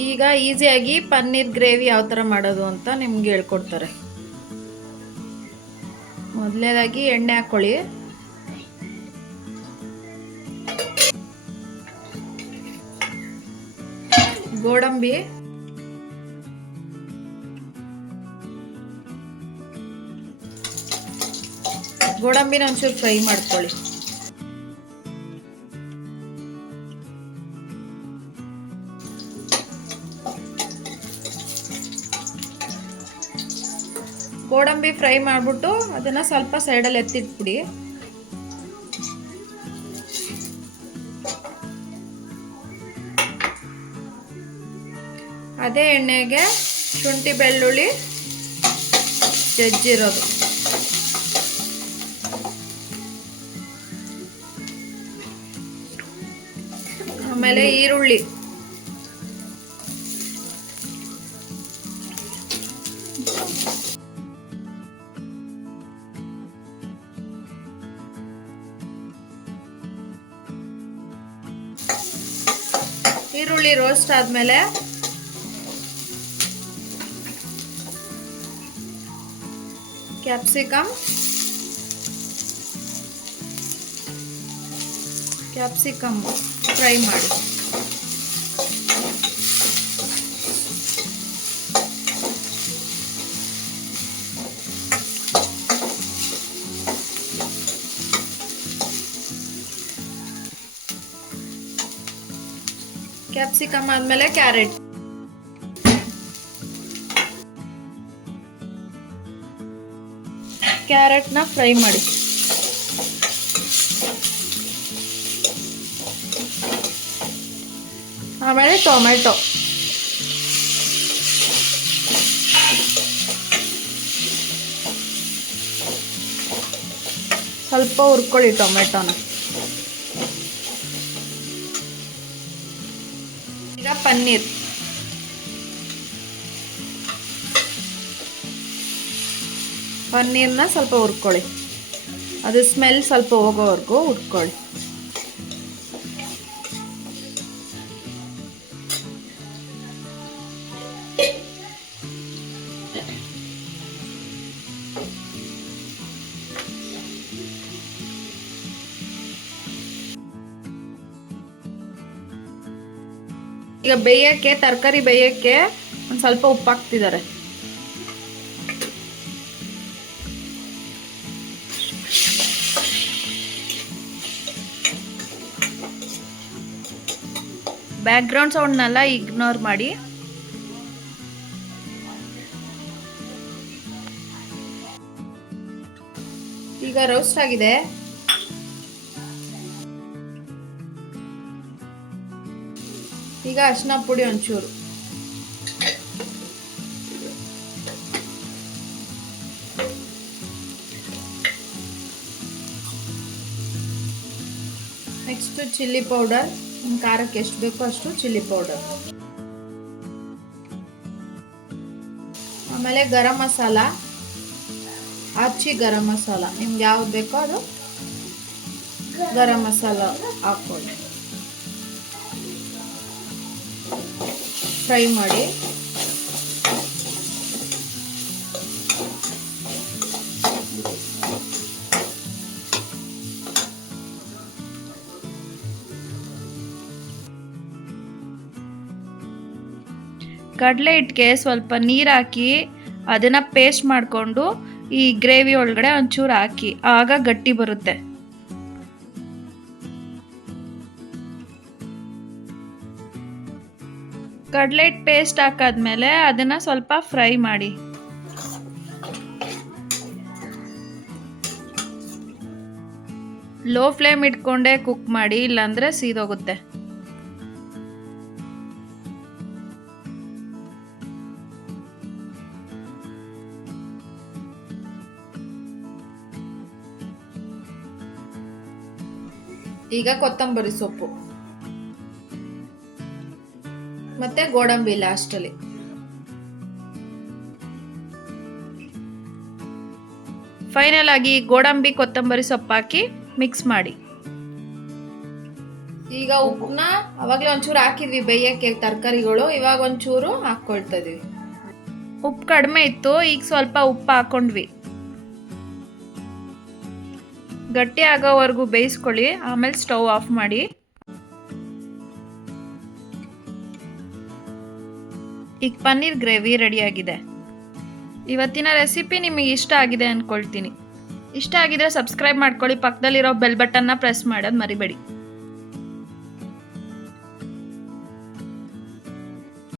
ಈಗ ಈಸಿಯಾಗಿ ಪನ್ನೀರ್ ಗ್ರೇವಿ ಯಾವ ಥರ ಮಾಡೋದು ಅಂತ ನಿಮ್ಗೆ ಹೇಳ್ಕೊಡ್ತಾರೆ. ಮೊದಲನೇದಾಗಿ ಎಣ್ಣೆ ಹಾಕ್ಕೊಳ್ಳಿ. ಗೋಡಂಬಿ, ಗೋಡಂಬಿನ ಒಂಚೂರು ಫ್ರೈ ಮಾಡ್ಕೊಳ್ಳಿ. ಗೋಡಂಬಿ ಫ್ರೈ ಮಾಡಿಬಿಟ್ಟು ಅದನ್ನು ಸ್ವಲ್ಪ ಸೈಡಲ್ಲಿ ಎತ್ತಿಟ್ಬಿಡಿ. ಅದೇ ಎಣ್ಣೆಗೆ ಶುಂಠಿ ಬೆಳ್ಳುಳ್ಳಿ ಜಜ್ಜಿರೋದು, ಆಮೇಲೆ ಈರುಳ್ಳಿ, ಈರುಳ್ಳಿ ರೋಸ್ಟ್ ಆದಮೇಲೆ ಕ್ಯಾಪ್ಸಿಕಮ್ ಫ್ರೈ ಮಾಡಿ. ಕ್ಯಾಪ್ಸಿಕಮ್ ಆದಮೇಲೆ ಕ್ಯಾರೆಟ್ನ ಫ್ರೈ ಮಾಡಿ. ಆಮೇಲೆ ಟೊಮೆಟೊ, ಸ್ವಲ್ಪ ಹುರ್ಕೊಳ್ಳಿ ಟೊಮೆಟೊನ. ಈಗ ಪನ್ನೀರ್ನ ಸ್ವಲ್ಪ ಹುರ್ಕೊಳ್ಳಿ, ಅದು ಸ್ಮೆಲ್ ಸ್ವಲ್ಪ ಹೋಗೋವರೆಗೂ ಹುರ್ಕೊಳ್ಳಿ. ಈಗ ತರಕಾರಿ ಬೇಯಕ್ಕೆ ಒಂದು ಸ್ವಲ್ಪ ಉಪ್ಪು ಹಾಕ್ತಿದ್ದಾರೆ. ಬ್ಯಾಕ್ಗ್ರೌಂಡ್ ಸೌಂಡ್ನೆಲ್ಲ ಇಗ್ನೋರ್ ಮಾಡಿ. ಈಗ ರೋಸ್ಟ್ ಆಗಿದೆ. ಈಗ ಅರಿಶಿನ ಪುಡಿ ಒಂಚೂರು, ನೆಕ್ಸ್ಟ್ ಚಿಲ್ಲಿ ಪೌಡರ್, ಖಾರಕ್ಕೆ ಎಷ್ಟು ಬೇಕೋ ಅಷ್ಟು ಚಿಲ್ಲಿ ಪೌಡರ್, ಆಮೇಲೆ ಗರಂ ಮಸಾಲ, ಗರಂ ಮಸಾಲ ನಿಮ್ಗೆ ಯಾವ್ದು ಬೇಕೋ ಅದು ಗರಂ ಮಸಾಲ ಹಾಕ್ಕೊಳ್ಳಿ. ಫ್ರೈ ಮಾಡಿ. ಕಡಲೆ ಹಿಟ್ಟಿಗೆ ಸ್ವಲ್ಪ ನೀರು ಹಾಕಿ ಅದನ್ನು ಪೇಸ್ಟ್ ಮಾಡಿಕೊಂಡು ಈ ಗ್ರೇವಿ ಒಳಗಡೆ ಒಂಚೂರು ಹಾಕಿ, ಆಗ ಗಟ್ಟಿ ಬರುತ್ತೆ. ಕಡಲೆ ಹಿಟ್ಟು ಪೇಸ್ಟ್ ಹಾಕಾದ್ಮೇಲೆ ಅದನ್ನು ಸ್ವಲ್ಪ ಫ್ರೈ ಮಾಡಿ. ಲೋ ಫ್ಲೇಮ್ ಇಟ್ಕೊಂಡೇ ಕುಕ್ ಮಾಡಿ, ಇಲ್ಲಾಂದರೆ ಸೀದೋಗುತ್ತೆ. ಈಗ ಕೊತ್ತಂಬರಿ ಸೊಪ್ಪು ಮತ್ತೆ ಗೋಡಂಬಿ ಲಾಸ್ಟಲ್ಲಿ. ಫೈನಲ್ ಆಗಿ ಗೋಡಂಬಿ ಕೊತ್ತಂಬರಿ ಸೊಪ್ಪು ಹಾಕಿ ಮಿಕ್ಸ್ ಮಾಡಿ. ಈಗ ಉಪ್ಪನ್ನ ಅವಾಗಲೇ ಒಂಚೂರು ಹಾಕಿದ್ವಿ ಬೇಯಕ್ಕೆ ತರಕಾರಿಗಳು, ಇವಾಗ ಒಂಚೂರು ಹಾಕ್ಕೊಳ್ತಾ ಇದೀವಿ. ಉಪ್ಪು ಕಡಿಮೆ ಇತ್ತು, ಈಗ ಸ್ವಲ್ಪ ಉಪ್ಪು ಹಾಕೊಂಡ್ವಿ. ಗಟ್ಟಿ ಆಗೋವರೆಗೂ ಬೇಯಿಸ್ಕೊಳ್ಳಿ, ಆಮೇಲೆ ಸ್ಟವ್ ಆಫ್ ಮಾಡಿ. ಈಗ ಪನ್ನೀರ್ ಗ್ರೇವಿ ರೆಡಿಯಾಗಿದೆ. ಇವತ್ತಿನ ರೆಸಿಪಿ ನಿಮಗೆ ಇಷ್ಟ ಆಗಿದೆ ಅಂದ್ಕೊಳ್ತೀನಿ. ಇಷ್ಟ ಆಗಿದ್ರೆ ಸಬ್ಸ್ಕ್ರೈಬ್ ಮಾಡ್ಕೊಳ್ಳಿ, ಪಕ್ಕದಲ್ಲಿರೋ ಬೆಲ್ ಬಟನ್ನ ಪ್ರೆಸ್ ಮಾಡೋದು ಮರಿಬೇಡಿ.